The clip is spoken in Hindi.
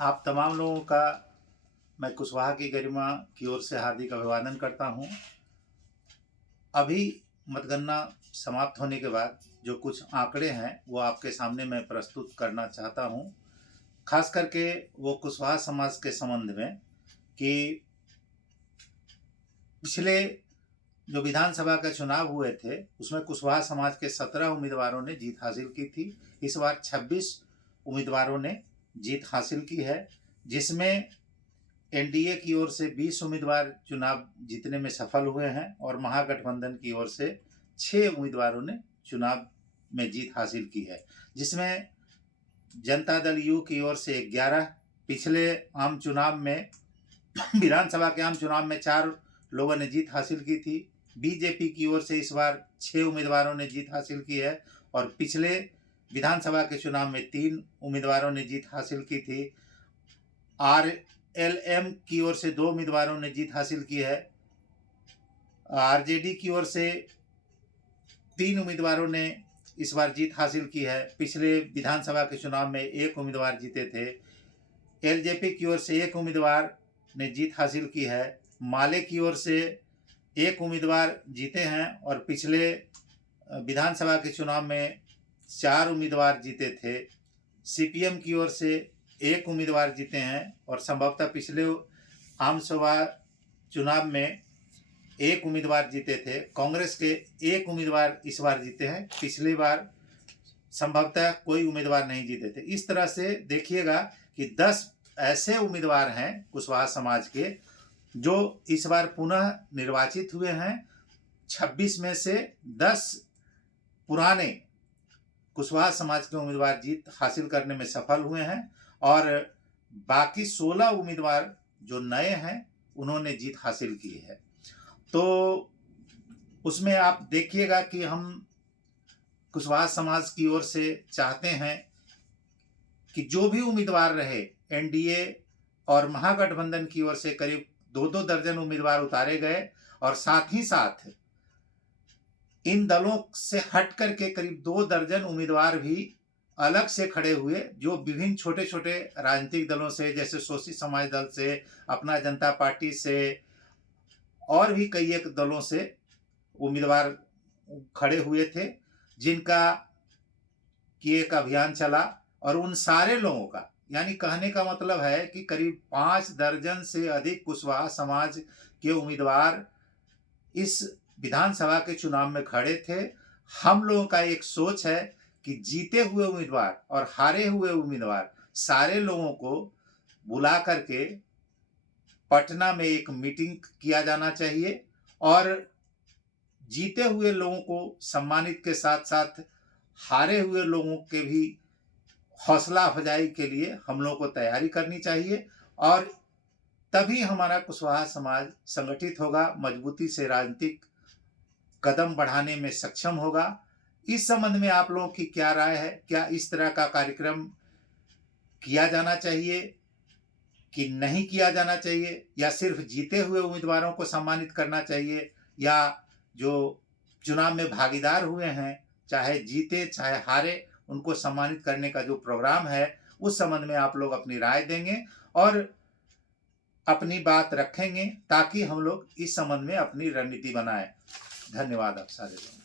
आप तमाम लोगों का मैं कुशवाहा की गरिमा की ओर से हार्दिक अभिवादन करता हूं। अभी मतगणना समाप्त होने के बाद जो कुछ आंकड़े हैं वो आपके सामने मैं प्रस्तुत करना चाहता हूं। खास करके वो कुशवाहा समाज के संबंध में कि पिछले जो विधानसभा के चुनाव हुए थे उसमें कुशवाहा समाज के 17 उम्मीदवारों ने जीत हासिल की थी। इस बार 26 उम्मीदवारों ने जीत हासिल की है, जिसमें एनडीए की ओर से 20 उम्मीदवार चुनाव जीतने में सफल हुए हैं और महागठबंधन की ओर से 6 उम्मीदवारों ने चुनाव में जीत हासिल की है, जिसमें जनता दल यू की ओर से 11, पिछले आम चुनाव में विधानसभा के आम चुनाव में 4 लोगों ने जीत हासिल की थी। बीजेपी की ओर से इस बार 6 उम्मीदवारों ने जीत हासिल की है और पिछले विधानसभा के चुनाव में 3 उम्मीदवारों ने जीत हासिल की थी। आरएलएम की ओर से 2 उम्मीदवारों ने जीत हासिल की है। आरजेडी की ओर से 3 उम्मीदवारों ने इस बार जीत हासिल की है। पिछले विधानसभा के चुनाव में 1 उम्मीदवार जीते थे। एलजेपी की ओर से 1 उम्मीदवार ने जीत हासिल की है। माले की ओर से 1 उम्मीदवार जीते हैं और पिछले विधानसभा के चुनाव में 4 उम्मीदवार जीते थे। सीपीएम की ओर से 1 उम्मीदवार जीते हैं और संभवतः पिछले आम सभा चुनाव में 1 उम्मीदवार जीते थे। कांग्रेस के 1 उम्मीदवार इस बार जीते हैं, पिछली बार संभवतः कोई उम्मीदवार नहीं जीते थे। इस तरह से देखिएगा कि 10 ऐसे उम्मीदवार हैं कुशवाहा समाज के जो इस बार पुनः निर्वाचित हुए हैं। 26 में से 10 पुराने कुशवाहा समाज के उम्मीदवार जीत हासिल करने में सफल हुए हैं और बाकी 16 उम्मीदवार जो नए हैं उन्होंने जीत हासिल की है। तो उसमें आप देखिएगा कि हम कुशवाहा समाज की ओर से चाहते हैं कि जो भी उम्मीदवार रहे, एनडीए और महागठबंधन की ओर से करीब 2-2 दर्जन उम्मीदवार उतारे गए और साथ ही साथ इन दलों से हट करके करीब 2 दर्जन उम्मीदवार भी अलग से खड़े हुए, जो विभिन्न छोटे छोटे राजनीतिक दलों से, जैसे शोषित समाज दल से, अपना जनता पार्टी से और भी कई एक दलों से उम्मीदवार खड़े हुए थे, जिनका कि एक अभियान चला और उन सारे लोगों का, यानी कहने का मतलब है कि करीब 5 दर्जन से अधिक कुशवाहा समाज के उम्मीदवार इस विधानसभा के चुनाव में खड़े थे। हम लोगों का एक सोच है कि जीते हुए उम्मीदवार और हारे हुए उम्मीदवार सारे लोगों को बुला करके पटना में एक मीटिंग किया जाना चाहिए और जीते हुए लोगों को सम्मानित के साथ साथ हारे हुए लोगों के भी हौसला अफजाई के लिए हम लोगों को तैयारी करनी चाहिए और तभी हमारा कुशवाहा समाज संगठित होगा, मजबूती से राजनीतिक कदम बढ़ाने में सक्षम होगा। इस संबंध में आप लोगों की क्या राय है? क्या इस तरह का कार्यक्रम किया जाना चाहिए कि नहीं किया जाना चाहिए, या सिर्फ जीते हुए उम्मीदवारों को सम्मानित करना चाहिए, या जो चुनाव में भागीदार हुए हैं, चाहे जीते चाहे हारे, उनको सम्मानित करने का जो प्रोग्राम है उस संबंध में आप लोग अपनी राय देंगे और अपनी बात रखेंगे ताकि हम लोग इस संबंध में अपनी रणनीति बनाएं। धन्यवाद आप सारे लोग।